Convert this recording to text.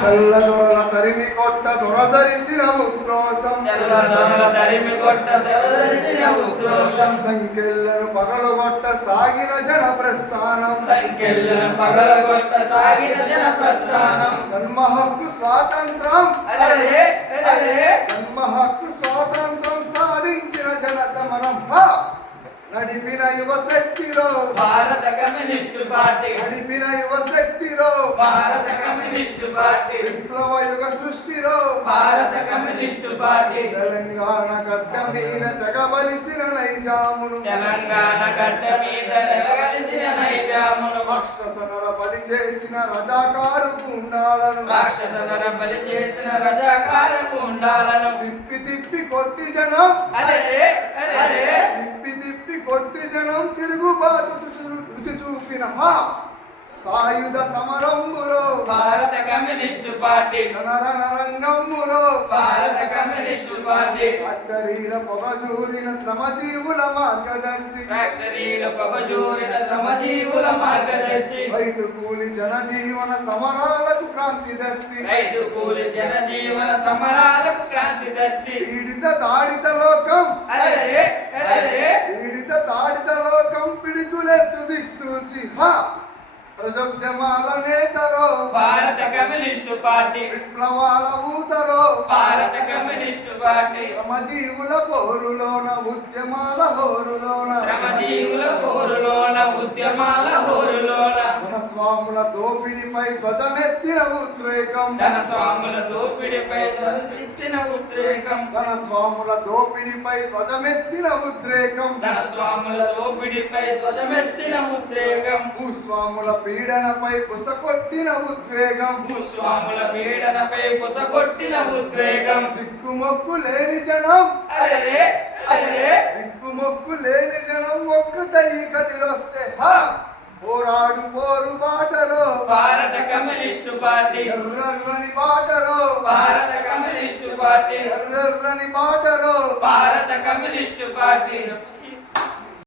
తెల్లదొరల తరిమి కొట్ట దొరసరిసిన ఉక్రోషం సంకెళ్ళను పగలగొట్ట సాగిన జన ప్రస్థానం జన్మ హక్కు స్వాతంత్రం జన్మ హక్కు స్వాతంత్రం సాధించిన జన సమరం నడిపిన యువ శక్తిలో భారత కమ్యూనిస్టు పార్టీ నడిపిన యువ శక్తిలో భారత కమ్యూనిస్టు పార్టీ విప్లవ యుగ సృష్టిలో భారత కమ్యూనిస్టు పార్టీ తెలంగాణ గడ్డ మీద తెగబలిసిన నైజామును తెలంగాణ గడ్డ మీద తెగబలిసిన నైజామును రాక్షసనర బలి చేసిన రజాకారు గుండాలను తిప్పి తిప్పి కొట్టి జనం తిప్పి కొట్టి జనం తిరుగుబాటు రుచి చూపిన సాయుధ సమరంబులో భారత కమ్యూనిస్టు పార్టీ రణరంగంబులో భారత కమ్యూనిస్టు పార్టీ ఫ్యాక్టరీల పొగజూరిన శ్రమజీవుల మార్గదర్శి రైతు కూలి జనజీవన సమరాలకు క్రాంతిదర్శి పీడిత తాడిత లోకం పిడుకులెత్తు దిక్సూచి ప్రజోద్యమాల నేతలో భారత కమ్యూనిస్టు పార్టీ విప్లవాల ఊతలో భారత కమ్యూనిస్టు పార్టీ శ్రమజీవుల పోరులోన ఉద్యమాల హోరులోన ధనస్వాముల దోపిడిపై ధ్వజమెత్తిన ఉద్రేకం ధనస్వాముల దోపిడిపై ధ్వజమెత్తిన ఉద్రేకం భూస్వాముల పీడనపై పుసకొట్టిన ఉద్వేగం దిక్కుమొక్కు లేని జనం ఒక్కటై కదిలొస్తే పోరాడు పోరు బాటలో భారత కమ్యూనిస్టు పార్టీ ఎర్రని బాటలో భారత కమ్యూనిస్టు పార్టీ ఎర్రని బాటలో భారత కమ్యూనిస్టు పార్టీ